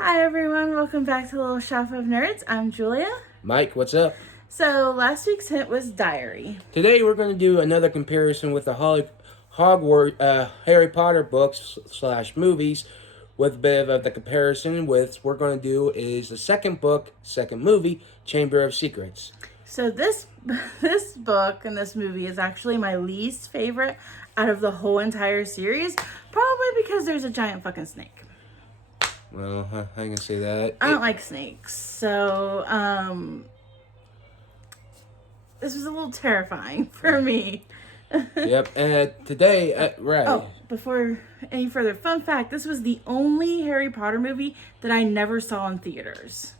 Hi everyone, welcome back to Little Shop of Nerds. I'm Julia. Mike, what's up? So last week's hint was Diary. Today we're going to do another comparison with the Hogwarts Harry Potter books slash movies with a bit of the comparison with we're going to do is the second book, second movie, Chamber of Secrets. So this book and this movie is actually my least favorite out of the whole entire series, probably because there's a giant fucking snake. Well, I can say that. I don't like snakes, so this was a little terrifying for me. Yep, and today, right. Oh, before any further, fun fact, this was the only Harry Potter movie that I never saw in theaters.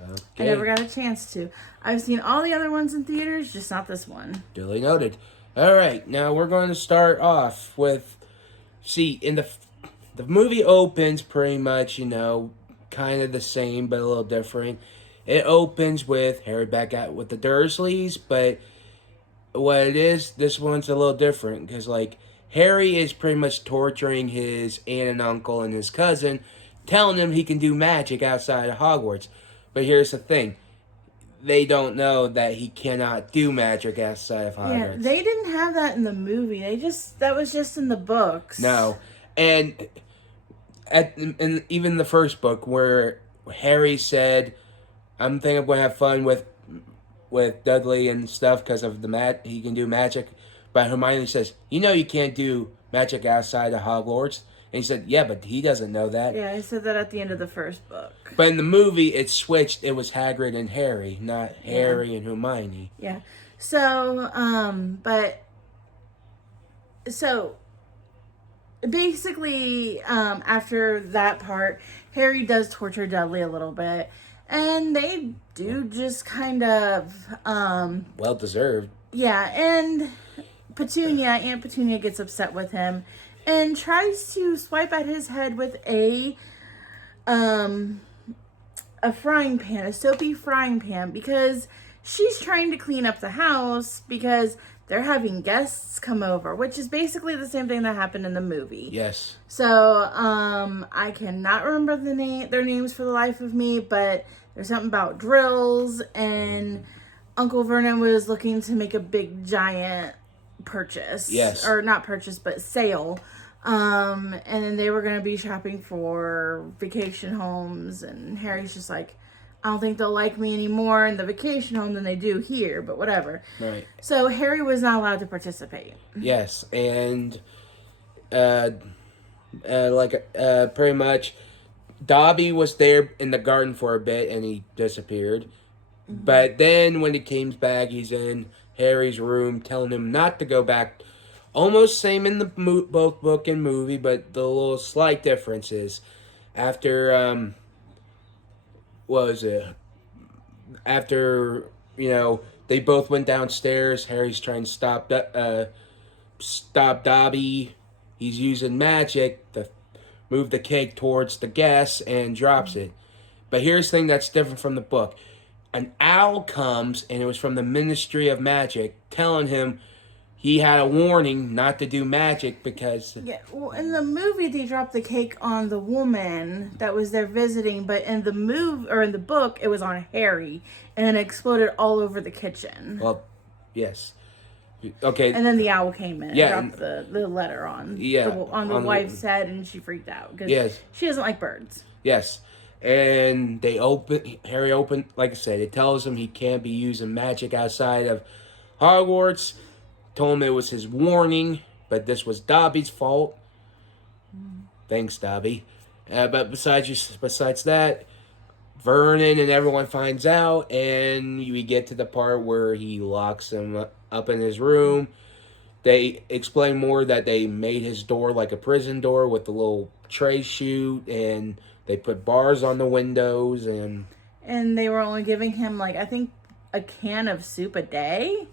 Okay. I never got a chance to. I've seen all the other ones in theaters, just not this one. Duly noted. All right, now we're going to start off with, in the movie opens pretty much, kind of the same but a little different. It opens with Harry back out with the Dursleys, but what it is, this one's a little different because, Harry is pretty much torturing his aunt and uncle and his cousin, telling them he can do magic outside of Hogwarts. But here's the thing. They don't know that he cannot do magic outside of Hogwarts. Yeah, they didn't have that in the movie. That was just in the books. No. And in even the first book where Harry said, I'm thinking I'm going to have fun with Dudley and stuff because of he can do magic. But Hermione says, you can't do magic outside of Hogwarts. And he said, yeah, but he doesn't know that. Yeah, I said that at the end of the first book. But in the movie, it switched. It was Hagrid and Harry, not Harry and Hermione. Yeah. So, basically, after that part, Harry does torture Dudley a little bit. And they do just kind of, well deserved. Yeah, and Aunt Petunia gets upset with him and tries to swipe at his head with a frying pan, a soapy frying pan, because she's trying to clean up the house because they're having guests come over, which is basically the same thing that happened in the movie. Yes. So, I cannot remember their names for the life of me, but there's something about drills, and Uncle Vernon was looking to make a big giant purchase. Yes. Or not purchase, but sale. And then they were going to be shopping for vacation homes, and Harry's just like, I don't think they'll like me anymore in the vacation home than they do here, but whatever. Right. So Harry was not allowed to participate. Yes, and pretty much Dobby was there in the garden for a bit and he disappeared. Mm-hmm. But then when he came back, he's in Harry's room telling him not to go back. Almost same in the both book and movie, but the little slight difference is after they both went downstairs. Harry's trying to stop Dobby. He's using magic to move the cake towards the guests and drops it. But here's the thing that's different from the book. An owl comes, and it was from the Ministry of Magic, telling him he had a warning not to do magic because... Yeah, well, in the movie, they dropped the cake on the woman that was there visiting, but in the book, it was on Harry, and it exploded all over the kitchen. Well, yes. Okay. And then the owl came in and dropped the letter on on the wife's head, and she freaked out because she doesn't like birds. Yes. And Harry opened, like I said, it tells him he can't be using magic outside of Hogwarts. Told him it was his warning, but this was Dobby's fault. Thanks, Dobby. But besides that, Vernon and everyone finds out, and we get to the part where he locks him up in his room. They explain more that they made his door like a prison door with the little tray chute, and they put bars on the windows, and they were only giving him, I think, a can of soup a day.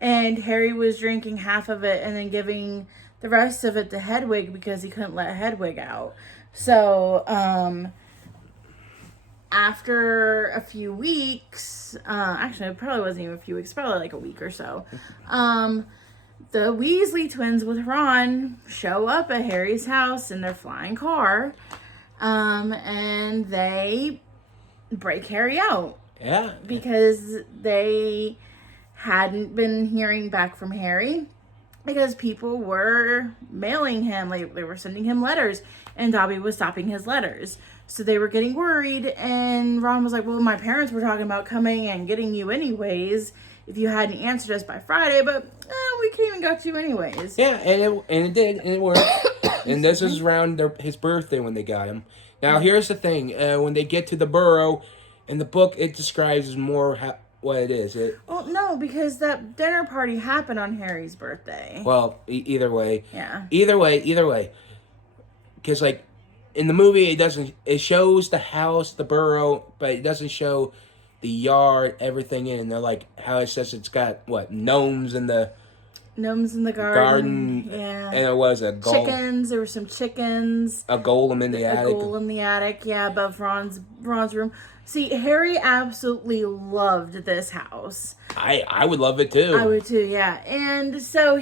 And Harry was drinking half of it and then giving the rest of it to Hedwig because he couldn't let Hedwig out. So, after a few weeks, actually, it probably wasn't even a few weeks, probably like a week or so, the Weasley twins with Ron show up at Harry's house in their flying car. And they break Harry out Yeah. because they hadn't been hearing back from Harry because people were mailing him, like they were sending him letters, and Dobby was stopping his letters. So they were getting worried, and Ron was like, well, my parents were talking about coming and getting you anyways if you hadn't answered us by Friday, but we came and got you anyways. Yeah, and it did, and it worked. And this is around his birthday when they got him. Now, here's the thing. When they get to the burrow, in the book, it describes more what it is. Well, no, because that dinner party happened on Harry's birthday. Well, either way. Yeah. Either way. Because, like, in the movie, it shows the house, the burrow, but it doesn't show the yard, everything in. They're like, how it says it's got, gnomes in the garden. Yeah. And it was a golem. Chickens. There were some chickens. A golem in the attic. A golem in the attic, yeah, above Ron's room. See, Harry absolutely loved this house. I would love it too. I would too, yeah. And so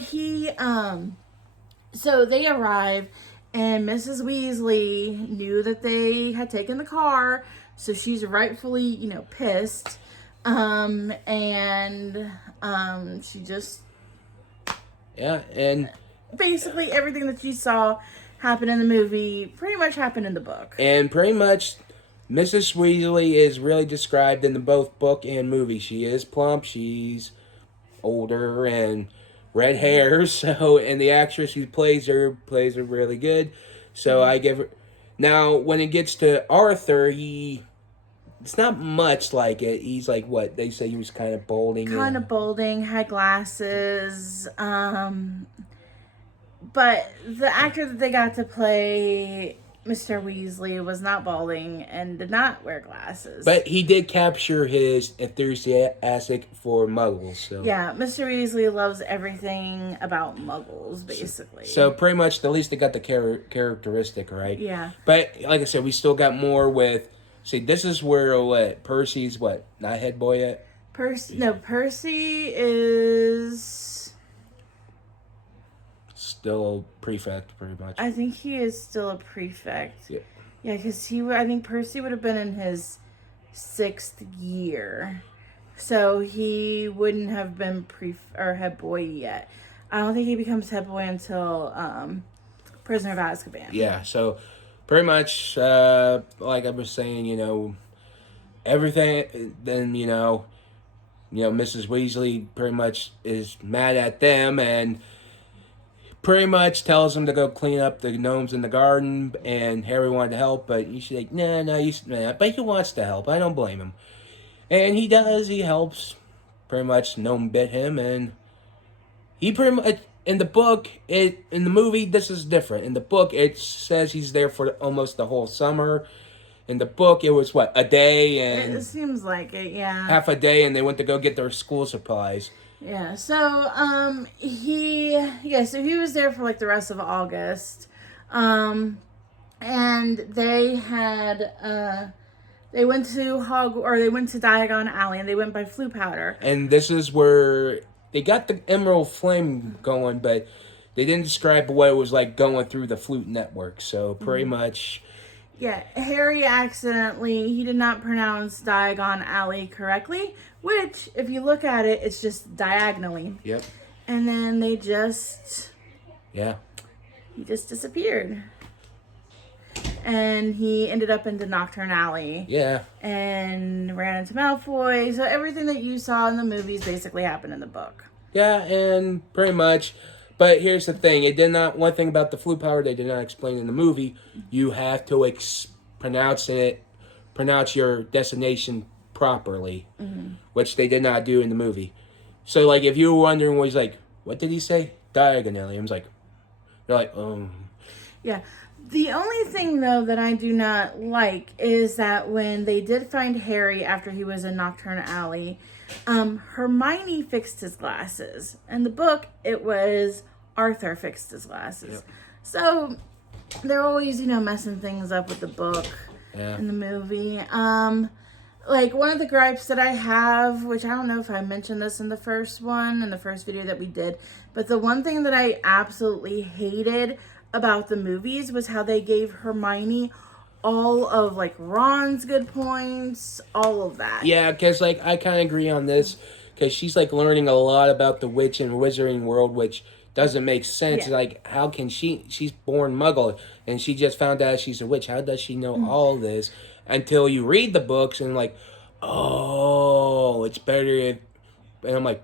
so they arrive, and Mrs. Weasley knew that they had taken the car, so she's rightfully, pissed. She just... Yeah, and... Basically, everything that you saw happen in the movie pretty much happened in the book. And pretty much, Mrs. Weasley is really described in the both book and movie. She is plump, she's older, and red hair, so, and the actress who plays her really good. So I give her... Now, when it gets to Arthur, it's not much like it. He's like, what, they say he was kind of balding. Had glasses, but the actor that they got to play Mr. Weasley was not balding and did not wear glasses. But he did capture his enthusiastic for muggles. So. Yeah, Mr. Weasley loves everything about muggles, basically. So pretty much, at least they got the characteristic, right? Yeah. But like I said, we still got more with... See, this is where, Percy's, not head boy yet? Percy is... Still prefect, pretty much. I think he is still a prefect. Yeah. Yeah, because I think Percy would have been in his 6th year. So he wouldn't have been head boy yet. I don't think he becomes head boy until Prisoner of Azkaban. Yeah, so pretty much, like I was saying, everything, then, Mrs. Weasley pretty much is mad at them and pretty much tells him to go clean up the gnomes in the garden, and Harry wanted to help, but he's like, nah, but he wants to help. I don't blame him. And he does, he helps. Pretty much, gnome bit him, and he pretty much, in the movie, this is different. In the book, it says he's there for almost the whole summer. In the book, it was, a day, and... It seems like it, yeah. Half a day, and they went to go get their school supplies. Yeah, so, he was there for, the rest of August, and they had, they went to Diagon Alley, and they went by Floo Powder. And this is where they got the Emerald Flame going, but they didn't describe what it was like going through the Flute network, so pretty much... Yeah, Harry he did not pronounce Diagon Alley correctly, which, if you look at it, it's just diagonally. Yep. And then they just... Yeah. He just disappeared. And he ended up into Nocturne Alley. Yeah. And ran into Malfoy. So everything that you saw in the movies basically happened in the book. Yeah, and pretty much... But here's the thing, one thing about the Floo Powder they did not explain in the movie, you have to pronounce your destination properly, which they did not do in the movie. So, if you were wondering what he's like, what did he say? Diagonally. I was like, they're like, Yeah. The only thing, though, that I do not like is that when they did find Harry after he was in Nocturne Alley, Hermione fixed his glasses. In the book, it was Arthur fixed his glasses. Yep. So they're always, messing things up with the book and the movie. One of the gripes that I have, which I don't know if I mentioned this in the first video that we did, but the one thing that I absolutely hated about the movies was how they gave Hermione all of like Ron's good points, all of that. Yeah, because like I kind of agree on this because she's like learning a lot about the witch and wizarding world, which doesn't make sense. Yeah. Like, how can she's born Muggle and she just found out she's a witch? How does she know all this? Until you read the books and like, oh, it's better if. And I'm like,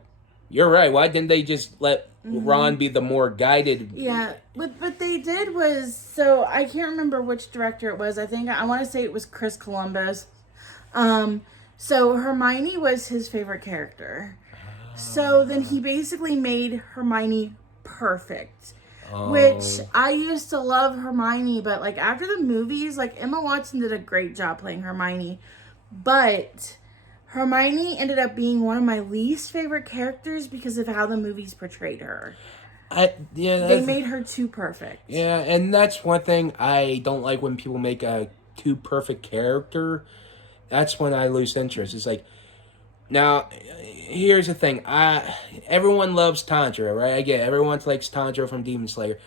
you're right. Why didn't they just let Ron be the more guided? Yeah, what they did was, so I can't remember which director it was. I want to say it was Chris Columbus. So Hermione was his favorite character. So then he basically made Hermione perfect. Which I used to love Hermione, but like after the movies, like Emma Watson did a great job playing Hermione. But Hermione ended up being one of my least favorite characters because of how the movies portrayed her. They made her too perfect. Yeah, and that's one thing I don't like when people make a too perfect character. That's when I lose interest. It's like, now, here's the thing. Everyone loves Tanjiro, right? I get it. Everyone likes Tanjiro from Demon Slayer.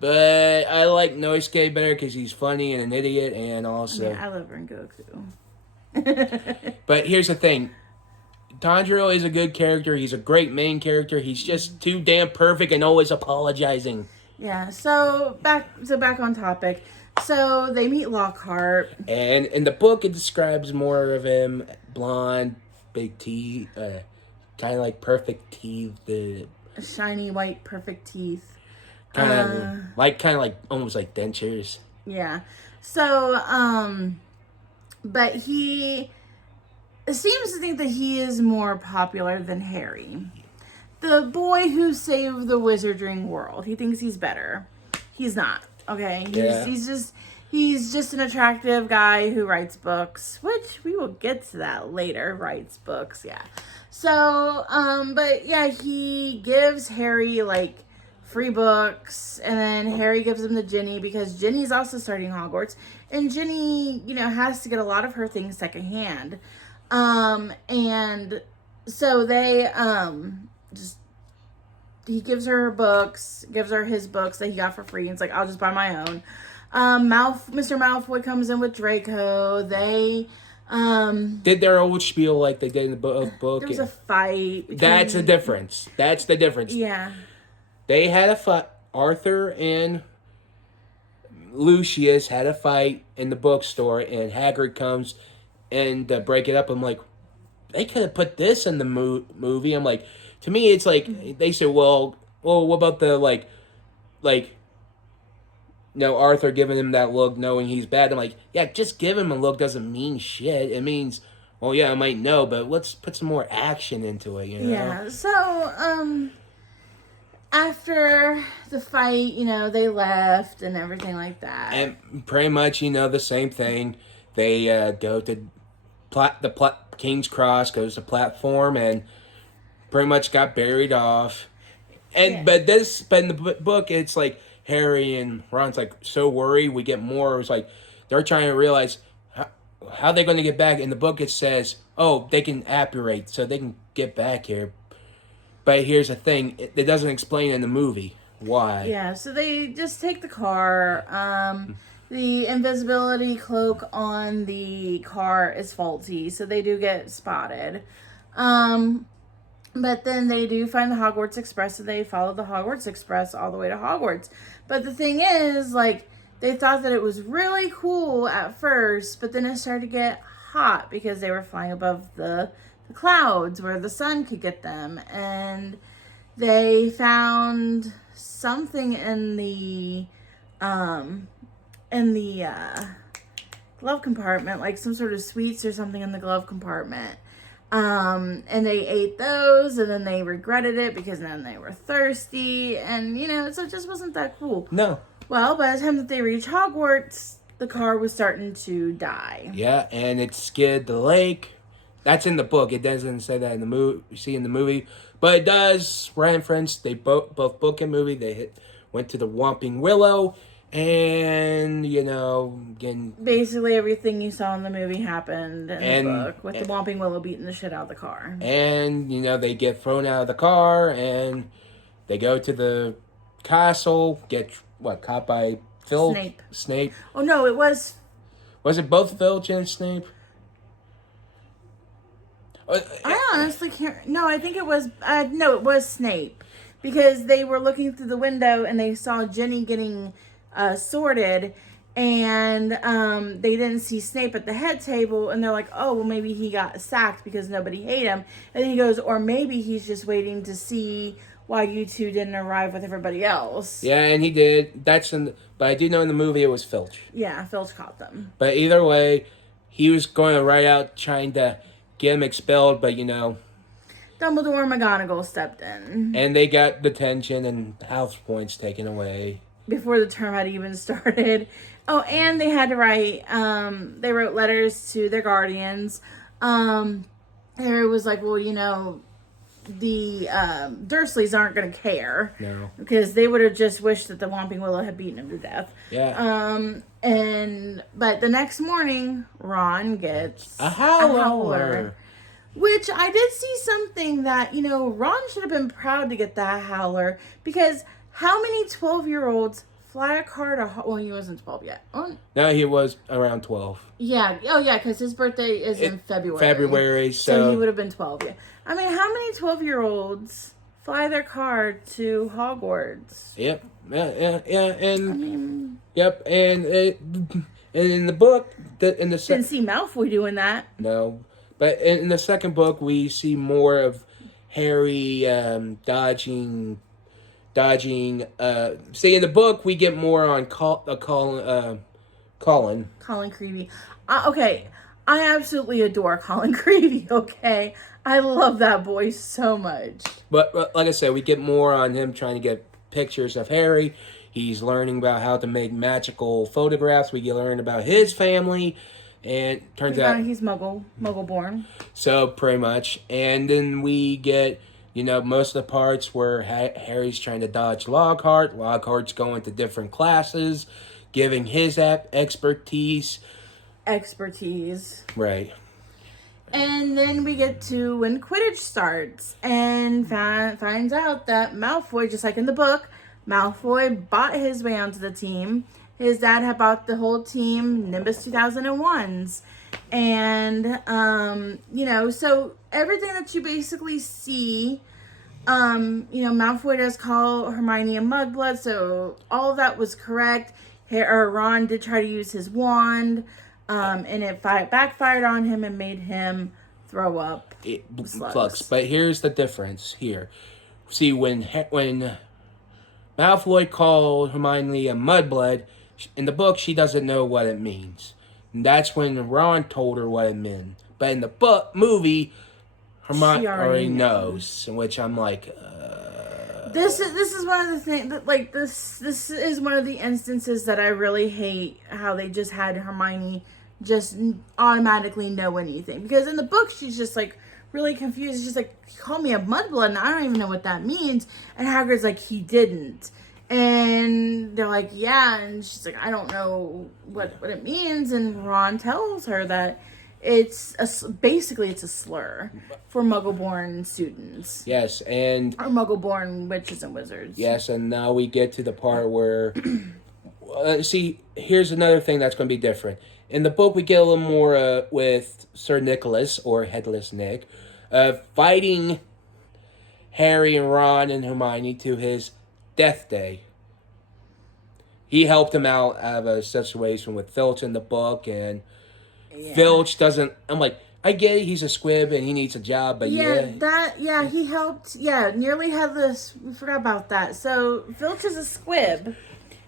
But I like Noisuke better because he's funny and an idiot, and also... I love Rengoku. But here's the thing. Tanjiro is a good character. He's a great main character. He's just too damn perfect and always apologizing. Yeah, so back on topic. So they meet Lockhart. And in the book, it describes more of him, blonde, big teeth, kind of like perfect teeth. Shiny white perfect teeth. Kind of like almost like dentures. Yeah. So, but he seems to think that he is more popular than Harry. The boy who saved the wizarding world. He thinks he's better. He's not. Okay? He's just an attractive guy who writes books, which we will get to that later. Writes books, yeah. So, but yeah, he gives Harry like free books, and then Harry gives them to Ginny because Ginny's also starting Hogwarts, and Ginny, has to get a lot of her things secondhand. And so they, he gives her books, gives her his books that he got for free. And it's like, I'll just buy my own. Mr. Malfoy comes in with Draco. They, did their old spiel like they did in the book. There was a fight. That's the difference. That's the difference. Yeah. They had a fight. Arthur and Lucius had a fight in the bookstore, and Hagrid comes and break it up. I'm like, they could have put this in the movie. I'm like, to me, it's like they said, well, what about the Arthur giving him that look, knowing he's bad. I'm like, yeah, just give him a look doesn't mean shit. It means, well, yeah, I might know, but let's put some more action into it. Yeah. So, after the fight, they left and everything like that. And pretty much, the same thing. They go to King's Cross, goes to platform, and pretty much got buried off. And but in the book, it's like Harry and Ron's like so worried. We get more. It's like they're trying to realize how they're going to get back. In the book, it says, oh, they can appurate, so they can get back here. But here's the thing, it doesn't explain in the movie why. Yeah, so they just take the car. The invisibility cloak on the car is faulty, so they do get spotted. But then they do find the Hogwarts Express, and they follow the Hogwarts Express all the way to Hogwarts. But the thing is, they thought that it was really cool at first, but then it started to get hot because they were flying above the clouds where the sun could get them, and they found something in the glove compartment, like some sort of sweets or something in the glove compartment, and they ate those, and then they regretted it because then they were thirsty, and so it just wasn't that cool. No. Well, by the time that they reached Hogwarts, the car was starting to die. Yeah, and it skid the lake. That's in the book. It doesn't say that in the movie. You see in the movie, but it does reference. They both book and movie. They went to the Whomping Willow, and again. Basically, everything you saw in the movie happened in the book, with the Whomping Willow beating the shit out of the car. And they get thrown out of the car, and they go to the castle. Get caught by Snape. Oh no, it was. Was it both Filch and Snape? I honestly can't. No, I think it was. No, it was Snape, because they were looking through the window and they saw Jenny getting sorted, and they didn't see Snape at the head table, and they're like, "Oh, well, maybe he got sacked because nobody hated him." And then he goes, "Or maybe he's just waiting to see why you two didn't arrive with everybody else." Yeah, and he did. But I do know in the movie it was Filch. Yeah, Filch caught them. But either way, he was going to right out trying to get him expelled, but Dumbledore and McGonagall stepped in. And they got detention and house points taken away. Before the term had even started. Oh, and they had to write, they wrote letters to their guardians. Harry was like, well, the Dursleys aren't going to care. No. Because they would have just wished that the Whomping Willow had beaten him to death. Yeah. But the next morning, Ron gets a howler. Which I did see something that, Ron should have been proud to get that howler. Because how many 12-year-olds fly a car to... Well, he wasn't 12 yet. Oh. No, he was around 12. Yeah. Oh, yeah, because his birthday is in February, so he would have been 12, yeah. I mean, how many 12-year-olds fly their car to Hogwarts? Yep. Yeah. And... Yep, and in the book... Didn't see Malfoy doing that. No. But in the second book, we see more of Harry dodging. See, in the book, we get more on Colin. Colin Creevey. Okay, I absolutely adore Colin Creevey, okay? I love that boy so much. But like I said, we get more on him trying to get pictures of Harry. He's learning about how to make magical photographs. We learn about his family. And turns out he's Muggle born. So pretty much, and then we get most of the parts where Harry's trying to dodge Lockhart. Lockhart's going to different classes, giving his expertise. Right. And then we get to when Quidditch starts, and finds out that Malfoy, just like in the book, Malfoy bought his way onto the team. His dad had bought the whole team Nimbus 2001s. And, so everything that you basically see, Malfoy does call Hermione a mudblood, so all of that was correct. Ron did try to use his wand, and it backfired on him and made him throw up slugs. But here's the difference here. See, when Malfoy called Hermione a mudblood, in the book, she doesn't know what it means. And that's when Ron told her what it meant. But in the movie, Hermione already knows. In which I'm like, This is one of the things that, like, this is one of the instances that I really hate, how they just had Hermione just automatically know anything. Because in the book, she's just like really confused. She's just like, he called me a mudblood and I don't even know what that means. And Hagrid's like, he didn't. And they're like, yeah. And she's like, I don't know what it means. And Ron tells her that it's basically a slur for Muggle-born students. Yes, and... Or Muggle-born witches and wizards. Yes, and now we get to the part where... see, here's another thing that's going to be different. In the book, we get a little more with Sir Nicholas, or Headless Nick, fighting Harry and Ron and Hermione to his death day. He helped him out of a situation with Filch in the book, and Filch doesn't... I'm like, I get it, he's a squib and he needs a job, but he helped. Yeah, Nearly Headless, we forgot about that. So, Filch is a squib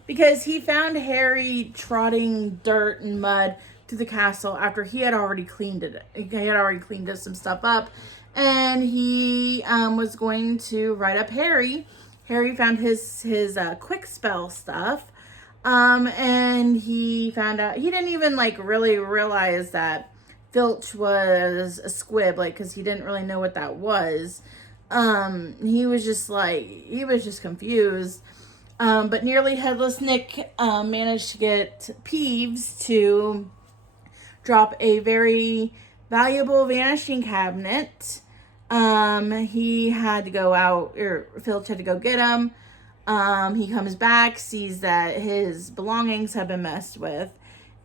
because he found Harry trotting dirt and mud to the castle after he had already cleaned it. He had already cleaned some stuff up, and he was going to write up Harry. Harry found his quick spell stuff, and he found out, he didn't even really realize that Filch was a squib, because he didn't really know what that was. He was just confused. But Nearly Headless Nick managed to get Peeves to drop a very valuable vanishing cabinet. He had to go out, or Filch had to go get him. He comes back, sees that his belongings have been messed with,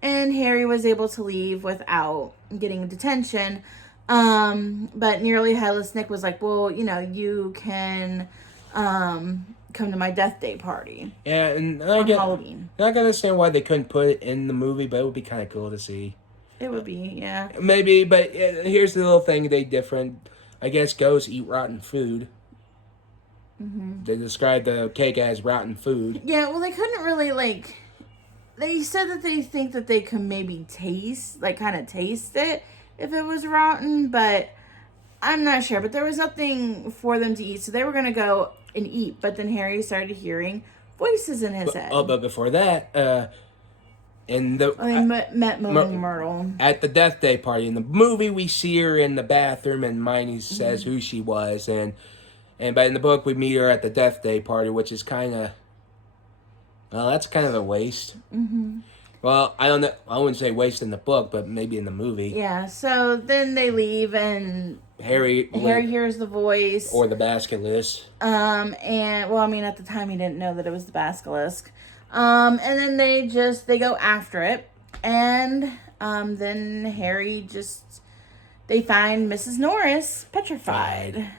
and Harry was able to leave without getting detention. But Nearly Headless Nick was like, well, you can come to my death day party Yeah, and on Halloween. I can understand why they couldn't put it in the movie, but it would be kind of cool to see. It would be, yeah. Maybe, but here's the little thing they different. I guess ghosts eat rotten food. Mm-hmm. They described the cake as rotten food. Yeah, well, they couldn't really, they said that they think that they could maybe taste it if it was rotten, but I'm not sure. But there was nothing for them to eat, so they were going to go and eat. But then Harry started hearing voices in his head. Oh, but before that, they met Moaning Myrtle at the death day party. In the movie, we see her in the bathroom, and Hermione says who she was, but in the book, we meet her at the death day party, which is that's kind of a waste. Mm-hmm. Well, I don't know. I wouldn't say waste in the book, but maybe in the movie. Yeah. So then they leave, and Harry hears the voice or the basilisk. And at the time he didn't know that it was the basilisk. And then they go after it, and then Harry they find Mrs. Norris petrified.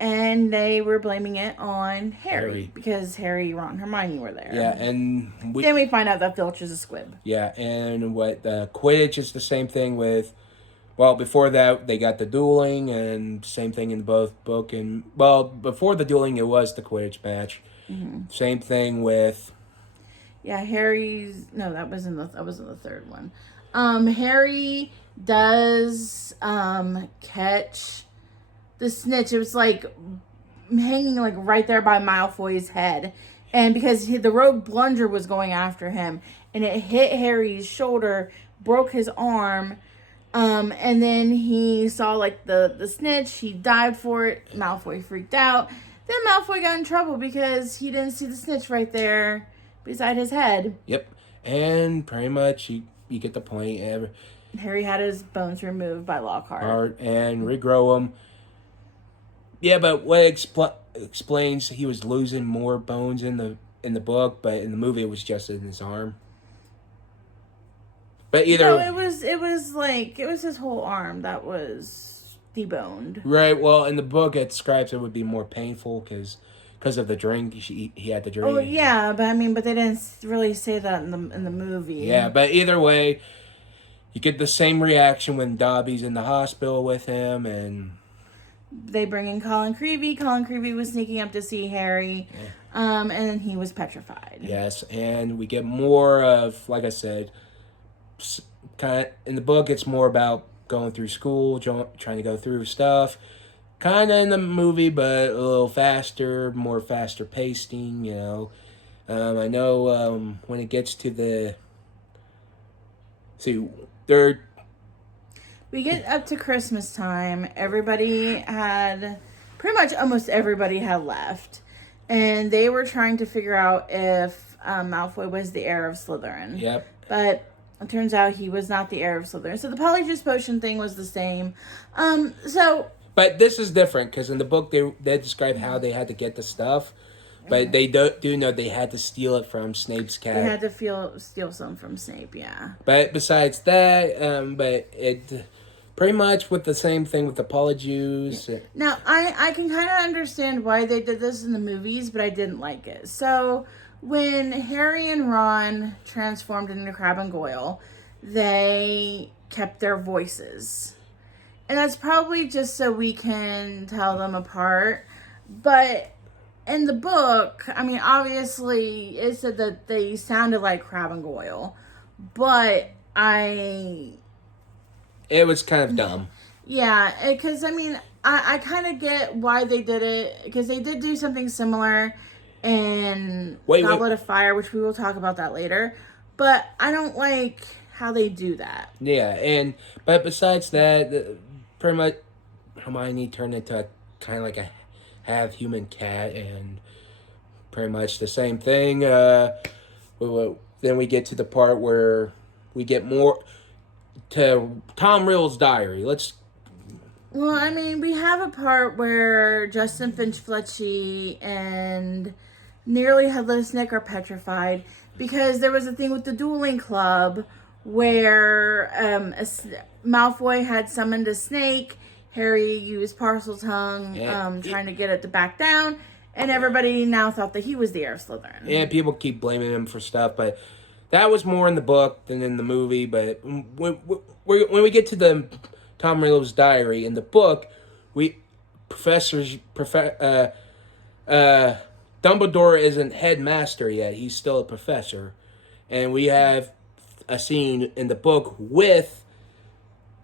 And they were blaming it on Harry. Because Harry, Ron, and Hermione were there. Yeah, and then we find out that Filch is a squib. Yeah, and Quidditch is the same thing with. Well, before that, they got the dueling, and same thing in both book and before the dueling, it was the Quidditch match. Mm-hmm. Same thing with. Yeah, that was in the third one. Harry does catch the snitch. It was hanging right there by Malfoy's head, and because the rogue blunder was going after him, and it hit Harry's shoulder, broke his arm, and then he saw the snitch. He dived for it. Malfoy freaked out. Then Malfoy got in trouble because he didn't see the snitch right there beside his head. Yep, and pretty much you get the point. Harry had his bones removed by Lockhart and regrow them. Yeah, but what explains he was losing more bones in the book, but in the movie it was just in his arm. But it was his whole arm that was deboned. Right. Well, in the book it describes it would be more painful because of the drink he had to drink. Oh yeah, but they didn't really say that in the movie. Yeah, but either way, you get the same reaction when Dobby's in the hospital with him, and they bring in Colin Creevey. Colin Creevey was sneaking up to see Harry, and then he was petrified. Yes, and we get more of, like I said, kind of in the book. It's more about going through school, trying to go through stuff. Kind of in the movie, but a little faster, more faster pacing, I know when it gets to we get up to Christmas time, almost everybody had left. And they were trying to figure out if Malfoy was the heir of Slytherin. Yep. But it turns out he was not the heir of Slytherin. So the Polyjuice Potion thing was the same. But this is different because in the book they describe how they had to get the stuff, but they do know they had to steal it from Snape's cat. They had to steal some from Snape, yeah. But besides that, but it pretty much with the same thing with the Polyjuice. Now I can kind of understand why they did this in the movies, but I didn't like it. So when Harry and Ron transformed into Crabbe and Goyle, they kept their voices. And that's probably just so we can tell them apart. But in the book, obviously, it said that they sounded like Crabbe and Goyle. But it was kind of dumb. Yeah, because, I kind of get why they did it. Because they did do something similar in Goblet of Fire, which we will talk about that later. But I don't like how they do that. Yeah, but besides that, pretty much Hermione turned into kind of like a half-human cat, and pretty much the same thing. Then we get to the part where we get more to Tom Riddle's diary. We have a part where Justin Finch-Fletchy and Nearly Headless Nick are petrified because there was a thing with the dueling club where Malfoy had summoned a snake. Harry used Parcel Tongue, trying to get it to back down, and everybody now thought that he was the heir of Slytherin. Yeah, people keep blaming him for stuff, but that was more in the book than in the movie. But when we get to the Tom Riddle's diary in the book, Dumbledore isn't headmaster yet. He's still a professor, and we have a scene in the book with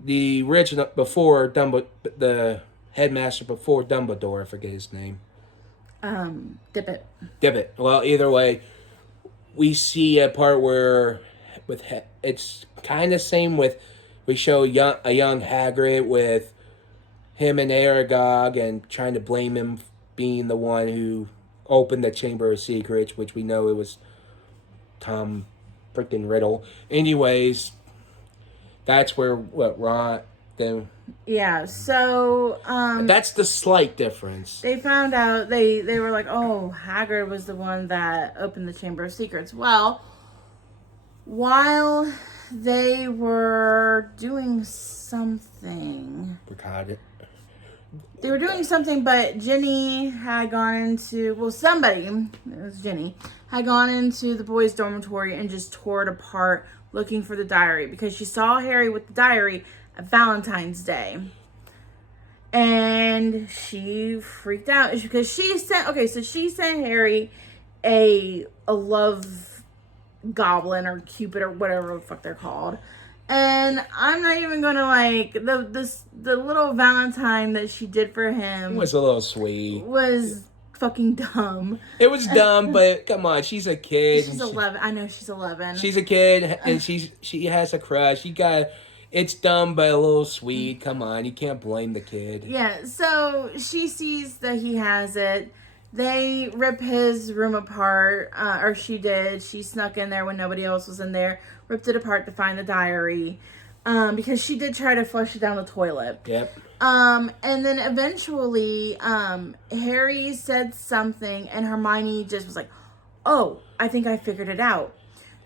the original the headmaster before Dumbledore. I forget his name. Dippet. Dibbit. Well, either way, we see a part where it's kind of same with we show a young Hagrid with him and Aragog and trying to blame him being the one who opened the Chamber of Secrets, which we know it was Tom freaking Riddle. Anyways, that's where Ron. Yeah, so That's the slight difference. they found out they were like, oh, Hagrid was the one that opened the Chamber of Secrets. Well, while they were doing something, Forgot it. they were doing something, but Ginny had gone into, well, somebody, it was Ginny, had gone into the boys' dormitory and just tore it apart looking for the diary because she saw Harry with the diary at Valentine's Day. And she freaked out because she sent Harry a love goblin or Cupid or whatever the fuck they're called. And I'm not even gonna the little Valentine that she did for him It was a little sweet. was fucking dumb. It was dumb, but come on, she's a kid. She's 11. I know she's 11. She's a kid, and she has a crush. It's dumb, but a little sweet. Come on, you can't blame the kid. Yeah, so she sees that he has it. They rip his room apart, or she did. She snuck in there when nobody else was in there, ripped it apart to find the diary, because she did try to flush it down the toilet. Yep. And then eventually, Harry said something, and Hermione just was like, oh, I think I figured it out.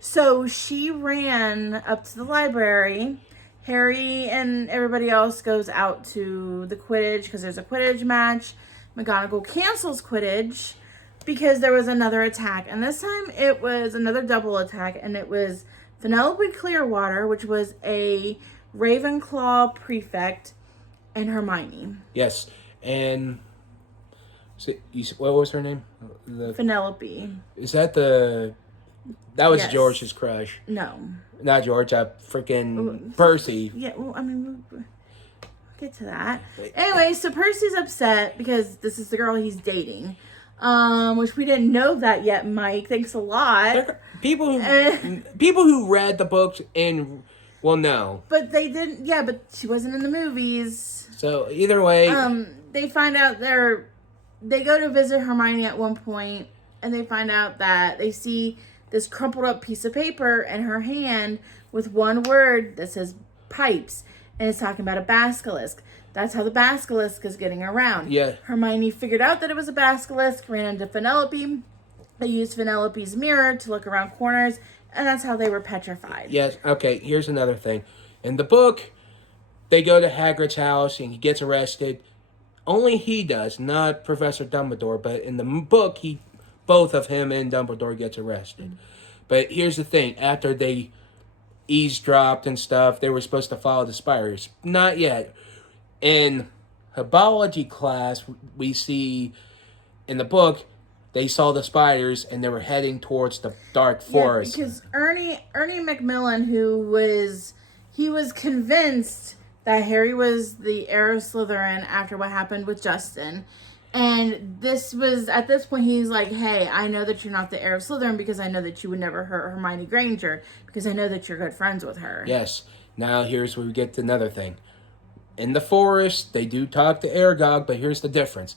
So she ran up to the library. Harry and everybody else goes out to the Quidditch because there's a Quidditch match. McGonagall cancels Quidditch because there was another attack. And this time it was another double attack. And it was Penelope Clearwater, which was a Ravenclaw prefect, and Hermione. Yes, and what was her name? Penelope. Is that the? That was Yes. George's crush. No. Not George. Freaking Percy. Yeah, well, I mean, we'll get to that. Anyway, so Percy's upset because this is the girl he's dating. Which we didn't know that yet, Mike. Thanks a lot. People who read the books and well, no. But they didn't. Yeah, but she wasn't in the movies. So either way, they find out they go to visit Hermione at one point, and they find out that they see this crumpled up piece of paper in her hand with one word that says pipes, and it's talking about a basilisk. That's how the basilisk is getting around. Yeah. Hermione figured out that it was a basilisk, ran into Penelope. They used Penelope's mirror to look around corners, and that's how they were petrified. yes. Okay. Here's another thing. In the book, they go to Hagrid's house and he gets arrested. Only he does, not Professor Dumbledore. But in the book, both of him and Dumbledore gets arrested. But here's the thing: after they eavesdropped and stuff, they were supposed to follow the spiders. Not yet. In biology class, we see in the book they saw the spiders and they were heading towards the dark forest. Yeah, because Ernie Macmillan, he was convinced that Harry was the heir of Slytherin after what happened with Justin. And at this point, he's like, hey, I know that you're not the heir of Slytherin because I know that you would never hurt Hermione Granger because I know that you're good friends with her. Yes. Now here's where we get to another thing. In the forest, they do talk to Aragog, but here's the difference.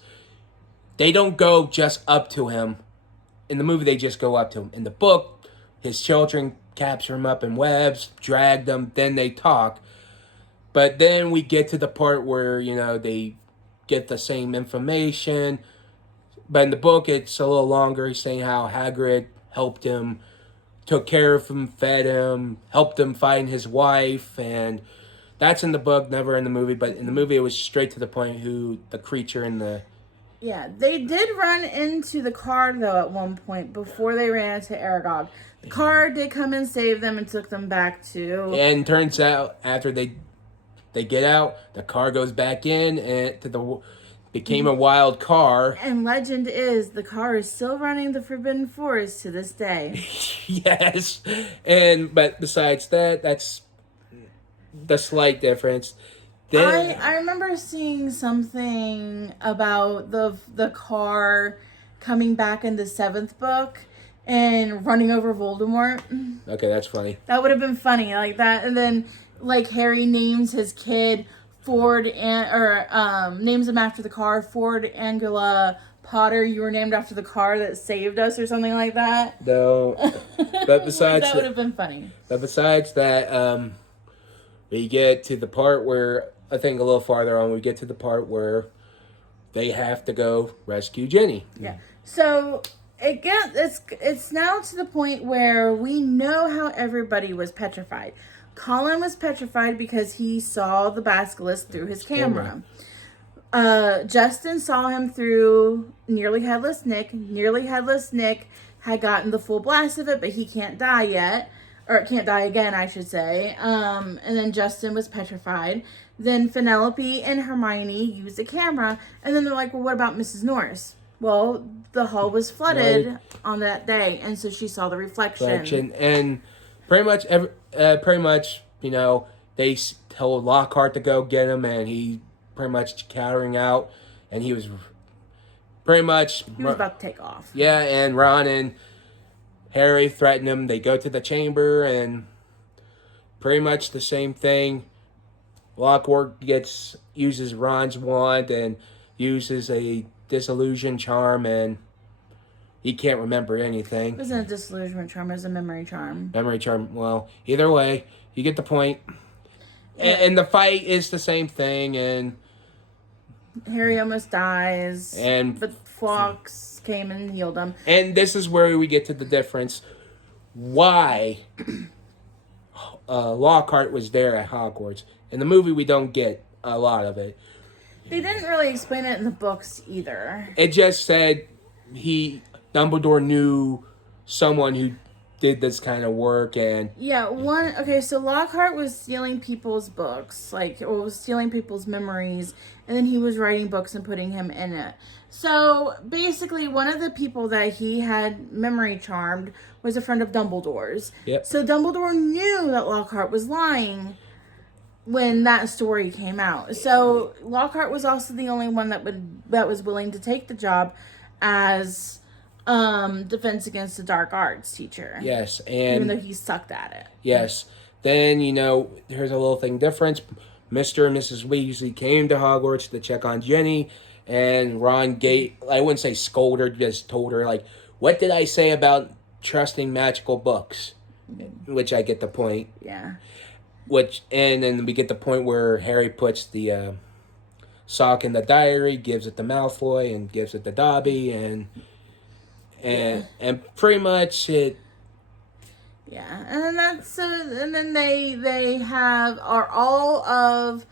They don't go just up to him. In the movie, they just go up to him. In the book, his children capture him up in webs, drag them, then they talk. But then we get to the part where, they get the same information. but in the book, it's a little longer. He's saying how Hagrid helped him, took care of him, fed him, helped him find his wife, and that's in the book, never in the movie. But in the movie, it was straight to the point who the creature in the... Yeah, they did run into the car, though, at one point before they ran into Aragog. The car did come and save them and took them back to... And turns out, after they get out, the car goes back in and became a wild car. And legend is, the car is still running the Forbidden Forest to this day. Yes. But besides that, that's the slight difference. I remember seeing something about the car coming back in the 7th book and running over Voldemort. Okay, that's funny. That would have been funny, like that. And then, like, Harry names his kid Ford, names him after the car, Ford Angela Potter. You were named after the car that saved us, or something like that. No, but besides that would have been funny. But besides that, we get to the part where, I think a little farther on, we get to the part where they have to go rescue Ginny. Yeah. So it's now to the point where we know how everybody was petrified. Colin was petrified because he saw the basilisk through his camera. Justin saw him through Nearly Headless Nick. Nearly Headless Nick had gotten the full blast of it, but he can't die yet. Or can't die again, I should say. And then Justin was petrified. Then Penelope and Hermione used a camera. And then they're like, well, what about Mrs. Norris? Well, the hall was flooded on that day. And so she saw the reflection. And pretty much, you know, they told Lockhart to go get him. And he pretty much cowering out. And he was pretty much... He was about to take off. Yeah, and Ron and Harry threaten him. They go to the chamber, and pretty much the same thing. Lockhart uses Ron's wand and uses a disillusion charm, and he can't remember anything. It wasn't a disillusionment charm, it was a memory charm. Memory charm. Well, either way, you get the point. Yeah. And the fight is the same thing, and Harry almost dies, but Fawkes came and healed him. And this is where we get to the difference. Why Lockhart was there at Hogwarts. In the movie, we don't get a lot of it. They didn't really explain it in the books either. It just said Dumbledore knew someone who did this kind of work, and... Yeah, so Lockhart was stealing people's books, was stealing people's memories, and then he was writing books and putting him in it. So, basically, one of the people that he had memory charmed was a friend of Dumbledore's. Yep. So, Dumbledore knew that Lockhart was lying when that story came out. So, Lockhart was also the only one that was willing to take the job as Defense Against the Dark Arts teacher. Yes, and... even though he sucked at it. Yes. Then, here's a little thing difference. Mr. and Mrs. Weasley came to Hogwarts to check on Ginny, and Ron I wouldn't say scold her, just told her, what did I say about trusting magical books? Which I get the point. Yeah. And then we get the point where Harry puts the sock in the diary, gives it to Malfoy, and gives it to Dobby, and pretty much it... Yeah, and then they are all of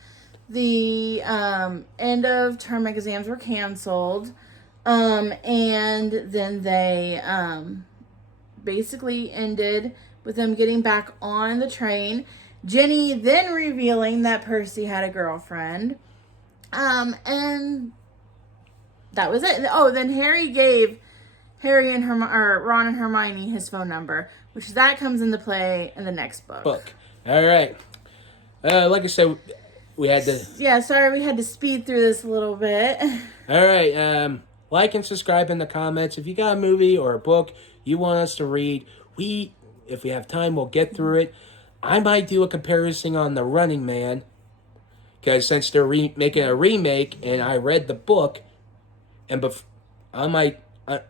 the end of term exams were canceled, and then they basically ended with them getting back on the train. Ginny then revealing that Percy had a girlfriend, and that was it. Oh, then Harry gave Ron and Hermione his phone number, which that comes into play in the next book. All right. Like I said, we had to... Yeah, sorry, we had to speed through this a little bit. All right. Like and subscribe in the comments. If you got a movie or a book you want us to read, if we have time, we'll get through it. I might do a comparison on The Running Man, because since they're making a remake and I read the book, and I might...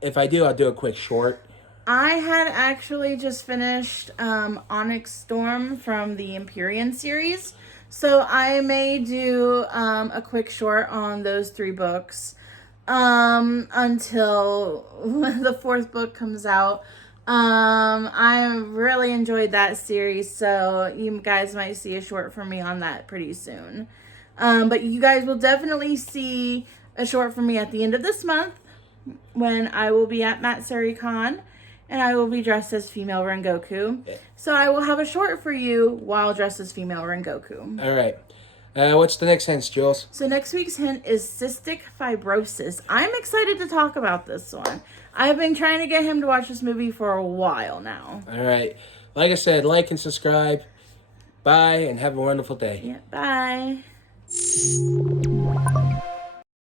if I do, I'll do a quick short. I had actually just finished Onyx Storm from the Empyrean series, so I may do a quick short on those 3 books. until the fourth book comes out. I really enjoyed that series, so you guys might see a short from me on that pretty soon. But you guys will definitely see a short from me at the end of this month when I will be at MatsuriCon and I will be dressed as female Rengoku. So I will have a short for you while dressed as female Rengoku. All right. What's the next hint, Jules? So next week's hint is cystic fibrosis. I'm excited to talk about this one. I've been trying to get him to watch this movie for a while now. All right. Like I said, like and subscribe. Bye, and have a wonderful day. Yeah, bye.